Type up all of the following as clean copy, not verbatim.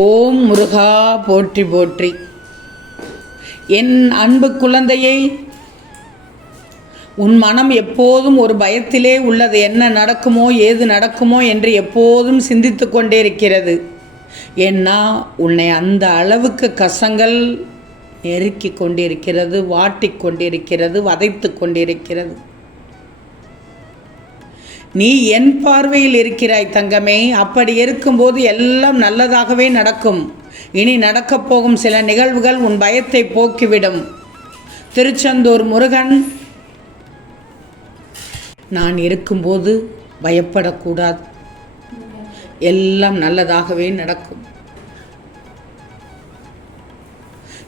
ஓம் முருகா போற்றி போற்றி. என் அன்பு குழந்தையை, உன் மனம் எப்போதும் ஒரு பயத்திலே உள்ளது. என்ன நடக்குமோ ஏது நடக்குமோ என்று எப்போதும் சிந்தித்து கொண்டே இருக்கிறது. ஏன்னா உன்னை அந்த அளவுக்கு கசங்கள் நெருக்கி கொண்டிருக்கிறது, வாட்டி கொண்டிருக்கிறது, வதைத்து கொண்டிருக்கிறது. நீ என் பார்வையில் இருக்கிறாய் தங்கமே. அப்படி இருக்கும்போது எல்லாம் நல்லதாகவே நடக்கும். இனி நடக்கப் போகும் சில நிகழ்வுகள் உன் பயத்தை போக்கிவிடும். திருச்செந்தூர் முருகன், நான் இருக்கும்போது பயப்படக்கூடாது, எல்லாம் நல்லதாகவே நடக்கும்.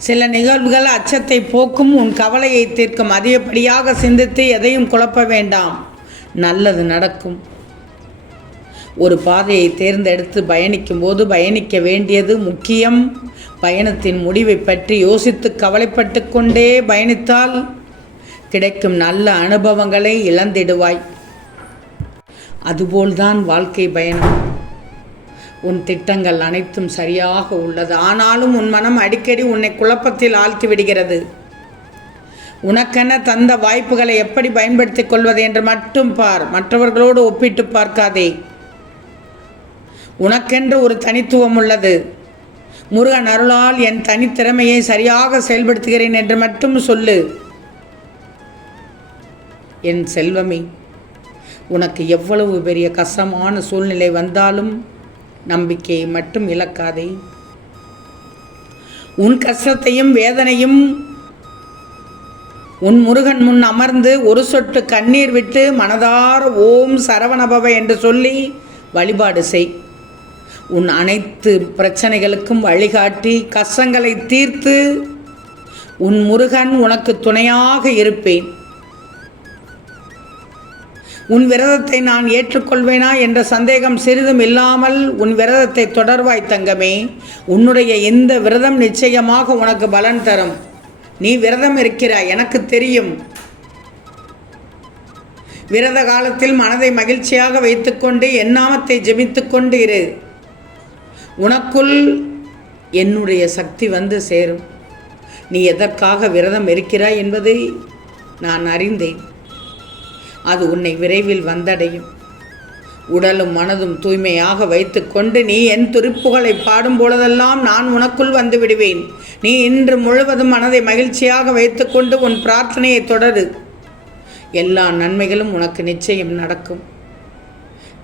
சில நிகழ்வுகள் அச்சத்தை போக்கும், உன் கவலையை தீர்க்கும். அதிகப்படியாக சிந்தித்து எதையும் குழப்ப வேண்டாம், நல்லது நடக்கும். ஒரு பாதையை தேர்ந்தெடுத்து பயணிக்கும் போது பயணிக்க வேண்டியது முக்கியம். பயணத்தின் முடிவை பற்றி யோசித்து கவலைப்பட்டு கொண்டே பயணித்தால் கிடைக்கும் நல்ல அனுபவங்களை இழந்திடுவாய். அதுபோல்தான் வாழ்க்கை பயணம். உன் திட்டங்கள் அனைத்தும் சரியாக உள்ளது. ஆனாலும் உன் மனம் அடிக்கடி உன்னை குழப்பத்தில் ஆழ்த்தி விடுகிறது. உனக்கென தந்த வாய்ப்புகளை எப்படி பயன்படுத்திக் கொள்வது என்று மட்டும் பார். மற்றவர்களோடு ஒப்பிட்டு பார்க்காதே. உனக்கென்று ஒரு தனித்துவம் உள்ளது. முருகன் அருளால் என் தனித்திறமையை சரியாக செயல்படுத்துகிறேன் என்று மட்டும் சொல்லு. என் செல்வமே, உனக்கு எவ்வளவு பெரிய கஷ்டமான சூழ்நிலை வந்தாலும் நம்பிக்கையை மட்டும் இழக்காதே. உன் கஷ்டத்தையும் வேதனையும் உன் முருகன் முன் அமர்ந்து ஒரு சொட்டு கண்ணீர் விட்டு மனதார ஓம் சரவணபவ என்று சொல்லி வழிபாடு செய். உன் அனைத்து பிரச்சனைகளுக்கும் வழிகாட்டி கஷ்டங்களை தீர்த்து உன் முருகன் உனக்கு துணையாக இருப்பேன். உன் விரதத்தை நான் ஏற்றுக்கொள்வேனா என்ற சந்தேகம் சிறிதும் இல்லாமல் உன் விரதத்தை தொடர்வாய் தங்கமே. உன்னுடைய இந்த விரதம் நிச்சயமாக உனக்கு பலன் தரும். நீ விரதம் இருக்கிறாய், எனக்கு தெரியும். விரத காலத்தில் மனதை மகிழ்ச்சியாக வைத்துக்கொண்டு என் நாமத்தை ஜெபித்துக்கொண்டு இரு. உனக்குள் என்னுடைய சக்தி வந்து சேரும். நீ எதற்காக விரதம் இருக்கிறாய் என்பதை நான் அறிந்தேன். அது உன்னை விரைவில் வந்தடையும். உடலும் மனதும் தூய்மையாக வைத்துக்கொண்டு நீ என் துதிப்புகளை பாடும் பொழுதெல்லாம் நான் உனக்குள் வந்து விடுவேன். நீ இன்று முழுவதும் மனதை மகிழ்ச்சியாக வைத்துக்கொண்டு உன் பிரார்த்தனையை தொடரு. எல்லா நன்மைகளும் உனக்கு நிச்சயம் நடக்கும்.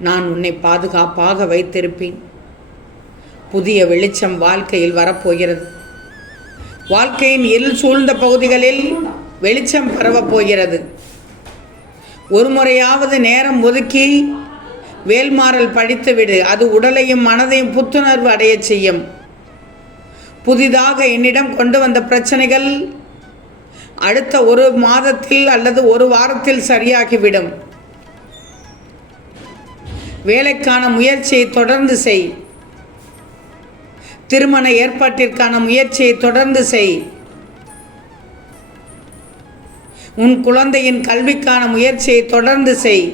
நான் உன்னை பாதுகாப்பாக வைத்திருப்பேன். புதிய வெளிச்சம் வாழ்க்கையில் வரப்போகிறது. வாழ்க்கையின் இருள் சூழ்ந்த பகுதிகளில் வெளிச்சம் பரவப் போகிறது. ஒரு முறையாவது நேரம் ஒதுக்கி வேல்மாறல் படித்துவிடு. அது உடலையும் மனதையும் புத்துணர்வு அடைய செய்யும். புதிதாக என்னிடம் கொண்டு வந்த பிரச்சனைகள் அடுத்த ஒரு மாதத்தில் அல்லது ஒரு வாரத்தில் சரியாகிவிடும். வேலைக்கான முயற்சியை தொடர்ந்து செய். திருமண ஏற்பாட்டிற்கான முயற்சியை தொடர்ந்து செய். உன் குழந்தையின் கல்விக்கான முயற்சியை தொடர்ந்து செய்.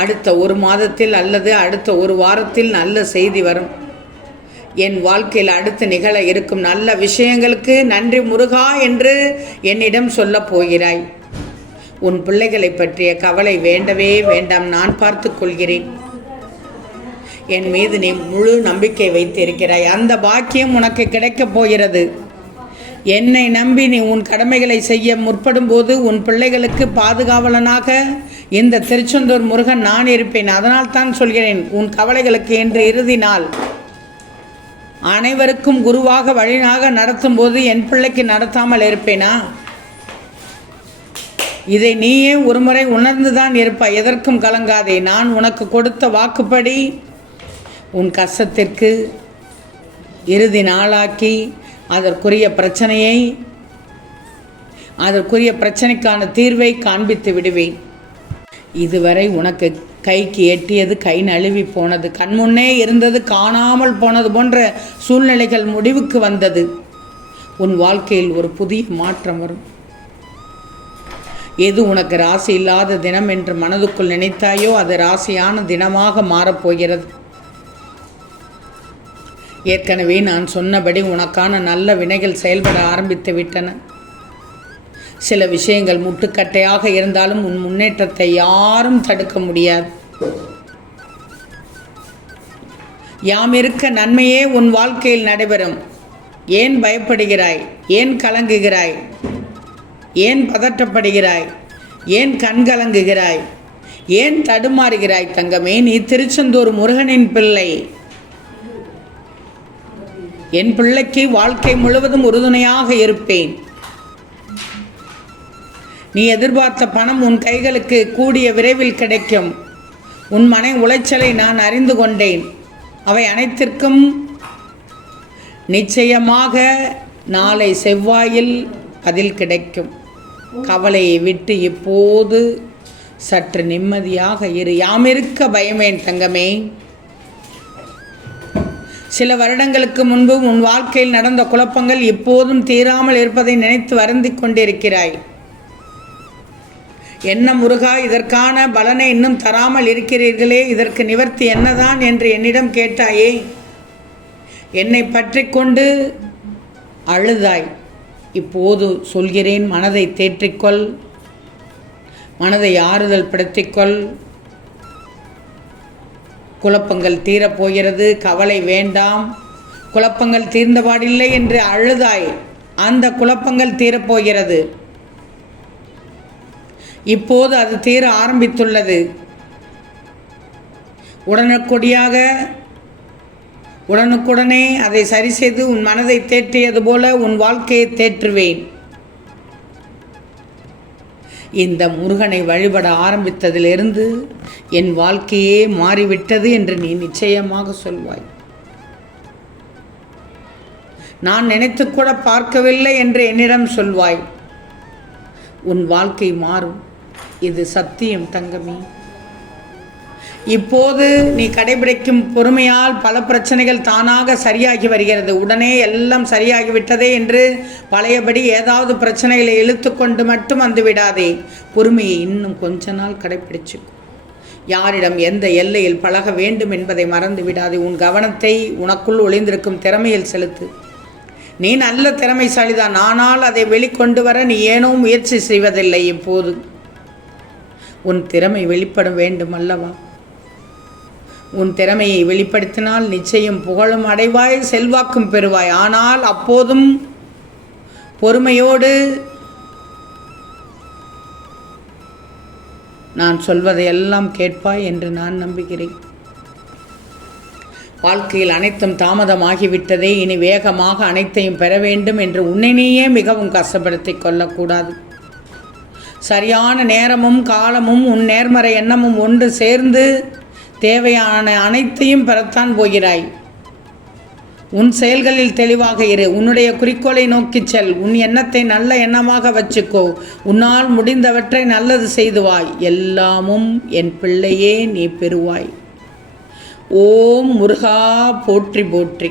அடுத்த ஒரு மாதத்தில் அல்லது அடுத்த ஒரு வாரத்தில் நல்ல செய்தி வரும். என் வாழ்க்கையில் அடுத்து நிகழ இருக்கும் நல்ல விஷயங்களுக்கு நன்றி முருகா என்று என்னிடம் சொல்லப் போகிறாய். உன் பிள்ளைகளை பற்றிய கவலை வேண்டவே வேண்டாம், நான் பார்த்து கொள்கிறேன். என் மீது நீ முழு நம்பிக்கை வைத்திருக்கிறாய். அந்த பாக்கியம் உனக்கு கிடைக்கப் போகிறது. என்னை நம்பி நீ உன் கடமைகளை செய்ய முற்படும் போது உன் பிள்ளைகளுக்கு பாதுகாவலனாக இந்த திருச்செந்தூர் முருகன் நான் இருப்பேன். அதனால் தான் சொல்கிறேன், உன் கவலைகளுக்கு என்று இறுதி நாள். அனைவருக்கும் குருவாக வழியாக நடத்தும் போது என் பிள்ளைக்கு நடத்தாமல் இருப்பேனா? இதை நீயே ஒருமுறை உணர்ந்துதான் இருப்பாய். எதற்கும் கலங்காதே. நான் உனக்கு கொடுத்த வாக்குப்படி உன் கஷ்டத்திற்கு இறுதி நாளாக்கி அதற்குரிய பிரச்சனைக்கான தீர்வை காண்பித்து விடுவேன். இதுவரை உனக்கு கைக்கு எட்டியது கை நழுவி போனது, கண்முன்னே இருந்தது காணாமல் போனது போன்ற சூழ்நிலைகள் முடிவுக்கு வந்தது. உன் வாழ்க்கையில் ஒரு புதிய மாற்றம் வரும். எது உனக்கு ராசி இல்லாத தினம் என்று மனதுக்குள் நினைத்தாயோ அது ராசியான தினமாக மாறப்போகிறது. ஏற்கனவே நான் சொன்னபடி உனக்கான நல்ல வினைகள் செயல்பட ஆரம்பித்து விட்டன. சில விஷயங்கள் முட்டுக்கட்டையாக இருந்தாலும் உன் முன்னேற்றத்தை யாரும் தடுக்க முடியாது. யாம் இருக்க நன்மையே உன் வாழ்க்கையில் நடைபெறும். ஏன் பயப்படுகிறாய்? ஏன் கலங்குகிறாய்? ஏன் பதற்றப்படுகிறாய்? ஏன் கண்கலங்குகிறாய்? ஏன் தடுமாறுகிறாய் தங்கமே? நீ திருச்செந்தூர் முருகனின் பிள்ளை. என் பிள்ளைக்கு வாழ்க்கை முழுவதும் உறுதுணையாக இருப்பேன். நீ எதிர்பார்த்த பணம் உன் கைகளுக்கு கூடிய விரைவில் கிடைக்கும். உன் மன உளைச்சலை நான் அறிந்து கொண்டேன். அவை அனைத்திற்கும் நிச்சயமாக நாளை செவ்வாயில் பதில் கிடைக்கும். கவலையை விட்டு இப்போது சற்று நிம்மதியாக இரு. யாம் இருக்க பயமேன் தங்கமே. சில வருடங்களுக்கு முன்பு உன் வாழ்க்கையில் நடந்த குழப்பங்கள் இப்போதும் தீராமல் இருப்பதை நினைத்து வருந்திக் கொண்டிருக்கிறாய். என்ன முருகா, இதற்கான பலனை இன்னும் தராமல் இருக்கிறீர்களே, இதற்கு நிவர்த்தி என்னதான் என்று என்னிடம் கேட்டாயே. என்னை பற்றி கொண்டு அழுதாய். இப்போது சொல்கிறேன், மனதை தேற்றிக்கொள், மனதை ஆறுதல் படுத்திக்கொள். குழப்பங்கள் தீரப்போகிறது, கவலை வேண்டாம். குழப்பங்கள் தீர்ந்தபாடில்லை என்று அழுதாய். அந்த குழப்பங்கள் தீரப்போகிறது. இப்போது அது தீர ஆரம்பித்துள்ளது. உடனுக்குடனே அதை சரி செய்து உன் மனதை தேற்றியது போல உன் வாழ்க்கையை தேற்றுவேன். இந்த முருகனை வழிபட ஆரம்பித்ததிலிருந்து என் வாழ்க்கையே மாறிவிட்டது என்று நீ நிச்சயமாக சொல்வாய். நான் நினைத்து கூட பார்க்கவில்லை என்று என்னிடம் சொல்வாய். உன் வாழ்க்கை மாறும். இது சத்தியம் தங்கமே. இப்போது நீ கடைபிடிக்கும் பொறுமையால் பல பிரச்சனைகள் தானாக சரியாகி வருகிறது. உடனே எல்லாம் சரியாகிவிட்டதே என்று பழையபடி ஏதாவது பிரச்சனைகளை இழுத்து கொண்டு மட்டும் வந்து விடாதே. பொறுமையை இன்னும் கொஞ்ச நாள் கடைபிடிச்சு. யாரிடம் எந்த எல்லையில் பழக வேண்டும் என்பதை மறந்து விடாதே. உன் கவனத்தை உனக்குள் ஒளிந்திருக்கும் திறமையில் செலுத்து. நீ நல்ல திறமைசாலிதான். ஆனால் அதை வெளிக்கொண்டு வர நீ ஏனோ முயற்சி செய்வதில்லை. இப்போது உன் திறமை வெளிப்பட வேண்டும் அல்லவா? உன் திறமையை வெளிப்படுத்தினால் நிச்சயம் புகழும் அடைவாய், செல்வாக்கும் பெறுவாய். ஆனால் அப்போதும் பொறுமையோடு நான் சொல்வதையெல்லாம் கேட்பாய் என்று நான் நம்புகிறேன். வாழ்க்கையில் அனைத்தும் தாமதமாகிவிட்டதே, இனி வேகமாக அனைத்தையும் பெற வேண்டும் என்று உன்னை நீயே மிகவும் கஷ்டப்படுத்தி கொள்ளக்கூடாது. சரியான நேரமும் காலமும் உன் நேர்மறை எண்ணமும் ஒன்று சேர்ந்து தேவையான அனைத்தையும் பெறத்தான் போகிறாய். உன் செயல்களில் தெளிவாக இரு. உன்னுடைய குறிக்கோளை நோக்கிச் செல். உன் எண்ணத்தை நல்ல எண்ணமாக வச்சுக்கோ. உன்னால் முடிந்தவற்றை நல்லது செய்துவாய். எல்லாமும் என் பிள்ளையே நீ பெறுவாய். ஓம் முருகா போற்றி போற்றி.